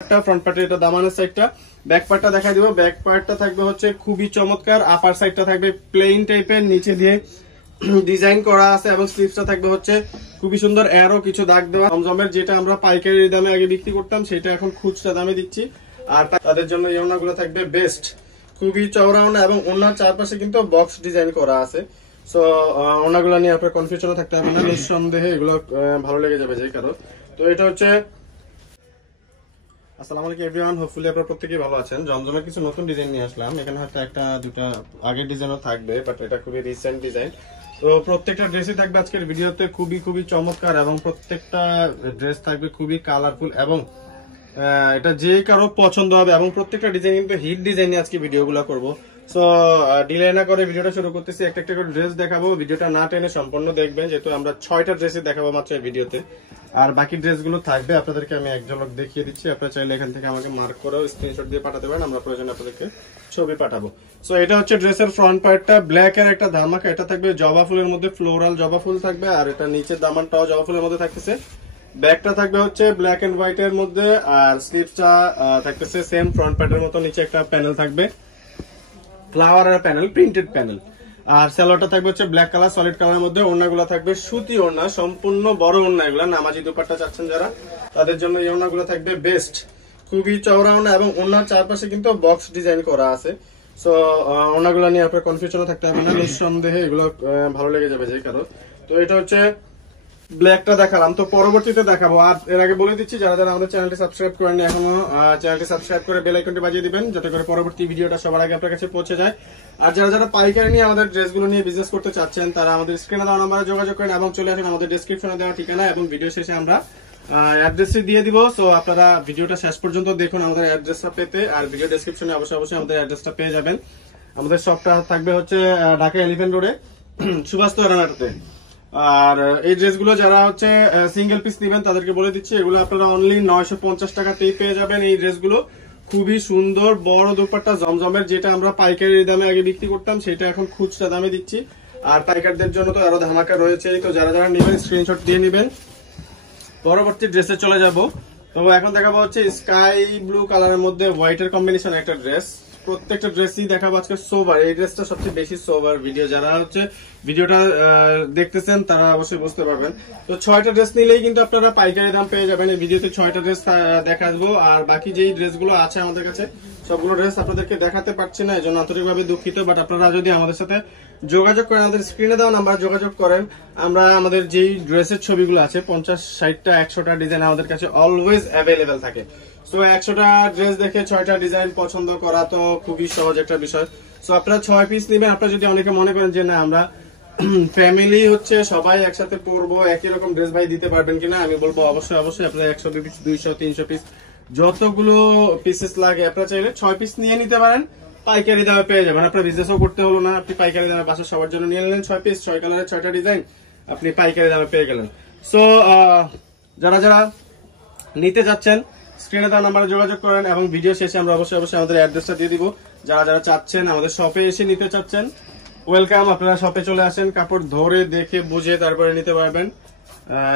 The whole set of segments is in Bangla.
ফ্রন্ট পার্টের এটা দামানের সাইডটা। ব্যাক পার্টটা দেখাই দিব। ব্যাক পার্টটা থাকবে হচ্ছে খুবই চমৎকার। আপার সাইডটা থাকবে প্লেন টাইপের, নিচে দিয়ে ডিজাইন করা আছে এবং স্লিভসটা থাকবে হচ্ছে খুবই সুন্দর এরো কিছু দাগ দেওয়া। জমজমের যেটা আমরা পাইকারি দামে আগে বিক্রি করতাম সেটা এখন খুচরা দামে দিচ্ছি। আর তাদের জন্য এই ওড়নাগুলো থাকবে বেস্ট, খুবই চওড়া ওড়না এবং ওড়নার চারপাশে কিন্তু বক্স ডিজাইন করা আছে। সো ওড়নাগুলো নিয়ে আপনার কনফিউশনও থাকতে হবে না, নিঃসন্দেহে এগুলো ভালো লেগে যাবে যে কারো। তো এটা হচ্ছে আসসালামু আলাইকুম এভরিওয়ান, হোপফুলি আপনারা প্রত্যেকেই ভালো আছেন। জমজমের কিছু নতুন ডিজাইন নিয়ে আসলাম। এখানে হয়তো একটা দুটা আগের ডিজাইনও থাকবে, বাট এটা খুবই রিসেন্ট ডিজাইন। তো প্রত্যেকটা ড্রেসই থাকবে আজকের ভিডিওতে খুবই চমৎকার এবং প্রত্যেকটা ড্রেস থাকবে খুবই কালারফুল এবং এটা যে কারো পছন্দ হবে এবং প্রত্যেকটা ডিজাইন কিন্তু হিট ডিজাইন নিয়ে আজকে ভিডিওগুলো করবো। সো ডিলে না করে ভিডিওটা শুরু করতেছি। একটা একটা করে ড্রেস দেখাবো, ভিডিওটা না টেনে সম্পূর্ণ দেখবেন, যেহেতু আমরা 6টা ড্রেসই দেখাবো মাত্র এই ভিডিওতে। আর বাকি ড্রেসগুলো থাকবে আপনাদেরকে আমি এক ঝলক দেখিয়ে দিচ্ছি। আপনারা চাইলে এখান থেকে আমাকে মার্ক করেও স্ক্রিনশট দিয়ে পাঠাতে পারেন, আমরা প্রয়োজনে আপনাদেরকে ছবি পাঠাবো। সো এটা হচ্ছে ড্রেসের ফ্রন্ট পার্টটা, ব্ল্যাক এর একটা ধামাকা। এটা থাকবে জবা ফুলের মধ্যে, ফ্লোরাল জবা ফুল থাকবে, আর এটা নিচের দামানটাও জবা ফুলের মধ্যে থাকতেছে। ব্যাকটা থাকবে হচ্ছে ব্ল্যাক এন্ড হোয়াইট এর মধ্যে, আর স্লিভসটা থাকতেছে সেম ফ্রন্ট পার্টের মতো। নিচে একটা প্যানেল থাকবে, ফ্লাওয়ারের প্যানেল, প্রিন্টেড প্যানেল। আর সালোয়ারটা থাকবে হচ্ছে ব্ল্যাক কালার সলিড কালারের মধ্যে। ওড়নাগুলো থাকবে সুতি ওড়না, সম্পূর্ণ বড় ওড়না। এগুলা নামাজি দুপাট্টা চাচ্ছেন যারা, তাদের জন্য এই ওড়নাগুলো থাকবে বেস্ট, খুবই চওড়া ওড়না এবং ওড়নার চারপাশে কিন্তু বক্স ডিজাইন করা আছে। সো ওড়নাগুলো নিয়ে আপনার কনফিউশনও থাকতে হবে না, নিঃসন্দেহে এগুলো ভালো লেগে যাবে যে কারো। তো এটা হচ্ছে ব্ল্যাকটা দেখালাম, তো পরবর্তীতে দেখাবো। আর এর আগে বলে দিচ্ছি, যারা যারা আমাদের চ্যানেলটি সাবস্ক্রাইব করেননি এখনো, চ্যানেলটি সাবস্ক্রাইব করে বেল আইকনটি বাজিয়ে দিবেন, যাতে করে পরবর্তী ভিডিওটা সবার আগে আপনার কাছে পৌঁছে যায়। আর যারা যারা পাইকারি নিয়ে আমাদের ড্রেসগুলো নিয়ে বিজনেস করতে চাচ্ছেন, তারা আমাদের স্ক্রিনে দেওয়া নাম্বারে যোগাযোগ করেন এবং চলে আসেন আমাদের ডেসক্রিপশনে দেওয়া ঠিকানা, এবং ভিডিও শেষে আমরা অ্যাড্রেসটি দিয়ে দিব। সো আপনারা ভিডিওটা শেষ পর্যন্ত দেখুন আমাদের অ্যাড্রেসটা পেতে, আর ভিডিও ডেসক্রিপশনে অবশ্যই আমাদের অ্যাড্রেসটা পেয়ে যাবেন। আমাদের শপটা থাকবে হচ্ছে ঢাকা এলিফ্যান্ট রোডে, সুভাষ রানাঘাটে। আর এই ড্রেসগুলো যারা হচ্ছে সিঙ্গেল পিস নেবেন তাদেরকে বলে দিচ্ছি, এগুলো আপনারা অনলি 950 টাকাতেই পেয়ে যাবেন। এই ড্রেসগুলো খুবই সুন্দর, বড় দুপাট্টা জমজমের, যেটা আমরা পাইকারি দামে আগে বিক্রি করতাম সেটা এখন খুচরা দামে দিচ্ছি। আর পাইকারদের জন্য তো আরো ধামাকা রয়েছে। তো যারা যারা নেবেন স্ক্রিনশট দিয়ে নেবেন। পরবর্তী ড্রেসে চলে যাব। তো এখন দেখাবো হচ্ছে স্কাই ব্লু কালারের মধ্যে হোয়াইটের কম্বিনেশন একটা ড্রেস। প্রত্যেকটা ড্রেসই দেখাবো আজকে সোবার। এই ড্রেসটা সবচেয়ে বেশি সোবার। ভিডিও যারা হচ্ছে ভিডিওটা দেখতেছেন তারা অবশ্যই বুঝতে পারবেন। তো 6টা ড্রেস নিলেই কিন্তু আপনারা পাইকারি দাম পেয়ে যাবেন। এই ভিডিওতে 6টা ড্রেস দেখাবো, আর বাকি যেই ড্রেসগুলো আছে আমাদের কাছে সবগুলো ড্রেস আপনাদেরকে দেখাতে পারছি না, এজন্য আন্তরিকভাবে দুঃখিত। বাট আপনারা যদি আমাদের সাথে যোগাযোগ করেন, আমাদের স্ক্রিনে দেওয়া নাম্বার যোগাযোগ করেন, আমরা আমাদের যেই ড্রেসের ছবিগুলো আছে 50, 60টা, 100টা ডিজাইন আমাদের কাছে অলওয়েজ অ্যাভেলেবেল থাকে। সো 100টা ড্রেস দেখে 6টা ডিজাইন পছন্দ করা তো খুবই সহজ একটা বিষয়। সো আপনারা 6 পিস নেবেন। আপনারা যদি অনেকে মনে করেন যে না আমরা ফ্যামিলি হচ্ছে সবাই একসাথে পরবো, একই রকম ড্রেস ভাই দিতে পারবেন কিনা, আমি বলবো অবশ্যই আপনারা 100 পিস, 200, 300 পিস, যতগুলো পিসেস লাগে আপনারা চাইলে 6 পিস নিয়ে নিতে পারেন, পাইকারি দামে পেয়ে যাবেন। আপনার বিজনেসও করতে হলো না, আপনি পাইকারি দামে বাসার সবার জন্য নিয়ে নিলেন 6 পিস, 6 কালারের 6টা ডিজাইন আপনি পাইকারি দামে পেয়ে গেলেন। সো যারা যারা নিতে যাচ্ছেন স্ক্রিনে দেওয়া নাম্বারে যোগাযোগ করেন, এবং ভিডিও শেষে আমরা অবশ্যই আমাদের অ্যাড্রেসটা দিয়ে দিব। যারা যারা চাচ্ছেন আমাদের শপে এসে নিতে চাচ্ছেন, ওয়েলকাম, আপনারা শপে চলে আসেন, কাপড় ধরে দেখে বুঝে তারপরে নিতে পারবেন।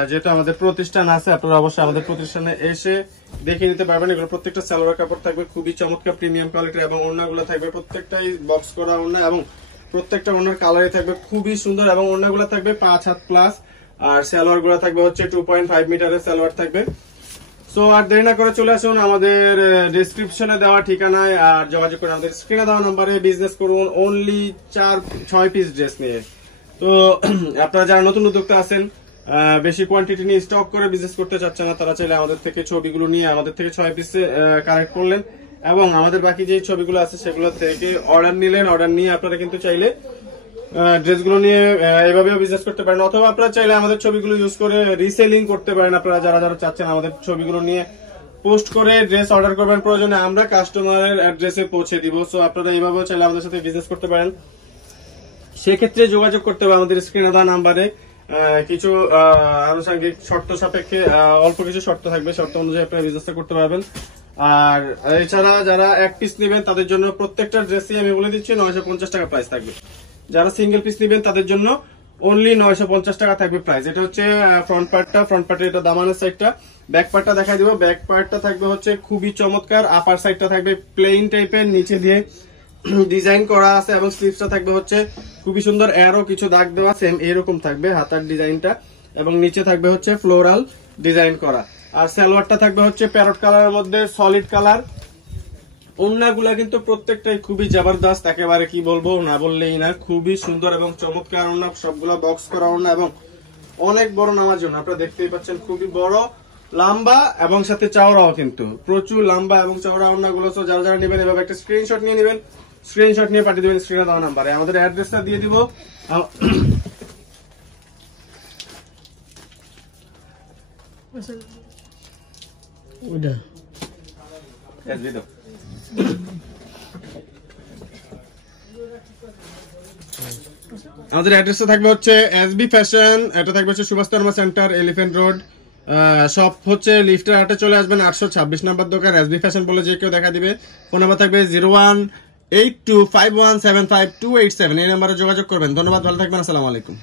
যেহেতু আমাদের প্রতিষ্ঠান আছে, আপনারা অবশ্যই আমাদের প্রতিষ্ঠানে এসে দেখে নিতে পারবেন। এগুলো প্রত্যেকটা সালোয়ার কাপড় থাকবে খুবই চমৎকার প্রিমিয়াম কোয়ালিটির, এবং ওড়নাগুলো থাকবে প্রত্যেকটাই বক্স করা ওড়না, এবং প্রত্যেকটা ওড়নার কালারই থাকবে খুবই সুন্দর, এবং ওড়নাগুলো থাকবে 5 হাত প্লাস, আর সালোয়ার গুলো থাকবে হচ্ছে 2.5 মিটারের সালোয়ার থাকবে। সো আর দেরি না করে চলে আসুন আমাদের ডেসক্রিপশনে দেওয়া ঠিকানায়, আর যোগাযোগ করে আমাদের স্ক্রিনে দেওয়া নাম্বারে বিজনেস করুন অনলি 6 পিস ড্রেস নিয়ে। তো আপনারা যারা নতুন উদ্যোক্তা আছেন, বেশি কোয়ান্টিটি নিয়ে স্টক করে বিজনেস করতে চাচ্ছেন না, তারা চাইলে আমাদের থেকে ছবিগুলো নিয়ে আমাদের থেকে 6 পিসে কালেক্ট করলেন, এবং আমাদের বাকি যে ছবিগুলো আছে সেগুলো থেকে অর্ডার নিলেন। অর্ডার নিয়ে আপনারা কিন্তু চাইলে ড্রেসগুলো নিয়ে এইভাবেও বিজনেস করতে পারেন, অথবা আপনারা চাইলে আমাদের ছবিগুলো ইউজ করে রিসেলিং করতে পারেন। আপনারা যারা যারা চাচ্ছেন আমাদের ছবিগুলো নিয়ে পোস্ট করে ড্রেস অর্ডার করবেন, প্রয়োজনে আমরা কাস্টমারের অ্যাড্রেসে পৌঁছে দিব। সো আপনারা এইভাবেও চাইলে আমাদের সাথে বিজনেস করতে পারেন। সেক্ষেত্রে যোগাযোগ করতে হবে আমাদের স্ক্রিনে দেওয়া নাম্বারে। কিছু আনুষঙ্গিক শর্ত সাপেক্ষে অল্প কিছু শর্ত থাকবে, শর্ত অনুযায়ী আপনারা বিজনেসটা করতে পারবেন। আর এছাড়া যারা 1 পিস নেবেন তাদের জন্য প্রত্যেকটা ড্রেসই আমি বলে দিচ্ছি 950 টাকা প্রাইস থাকবে। যারা সিঙ্গেল পিস নেবেন তাদের জন্য অনলি 950 টাকা থাকবে প্রাইস। এটা হচ্ছে ফ্রন্ট পার্টের এটা দামানের সাইডটা, ব্যাক পার্টটা দেখাই দিব। ব্যাক পার্টটা থাকবে হচ্ছে খুবই চমৎকার, আপার সাইডটা থাকবে প্লেন টাইপের, নিচে দিয়ে ডিজাইন করা আছে এবং স্লিভসটা থাকবে হচ্ছে খুবই সুন্দর, এরও কিছু দাগ দেওয়া, সেম এরকম থাকবে হাতার ডিজাইনটা, এবং নিচে থাকবে হচ্ছে ফ্লোরাল ডিজাইন করা। আর সালোয়ারটা থাকবে হচ্ছে প্যারট কালারের মধ্যে সলিড কালার। ওড়নাগুলা কিন্তু প্রত্যেকটাই খুবই জবরদস্ত, একেবারে কি বলবো, না বললেই না, খুবই সুন্দর এবং চমৎকার ওড়না, সবগুলা বক্স করা ওড়না এবং অনেক বড় নামার জন্য। আপনারা দেখতেই পাচ্ছেন খুবই বড়, লম্বা এবং সাথে চওড়াও, কিন্তু প্রচুর লম্বা এবং চওড়া ওড়নাগুলো। তো যারা যারা নেবেন এভাবে একটা স্ক্রিনশট নিয়ে নেবেন, স্ক্রিনশট নিয়ে পাঠিয়ে দেবেন স্ক্রিনে দেওয়া নাম্বারে। আমাদের অ্যাড্রেসটা দিয়ে দিব। আমাদের অ্যাড্রেসটা থাকবে হচ্ছে এসবি ফ্যাশন, এটা থাকবে হচ্ছে Subhash Sharma centre, elephant road. সব হচ্ছে লিফটের আটে চলে আসবেন, 826 নাম্বার দোকান, এসবি ফ্যাশন বলে যে কেউ দেখা দিবে। ফোন নাম্বার থাকবে 0182517527, এই নাম্বারে যোগাযোগ করবেন। ধন্যবাদ, ভালো থাকবেন, আসসালামু আলাইকুম।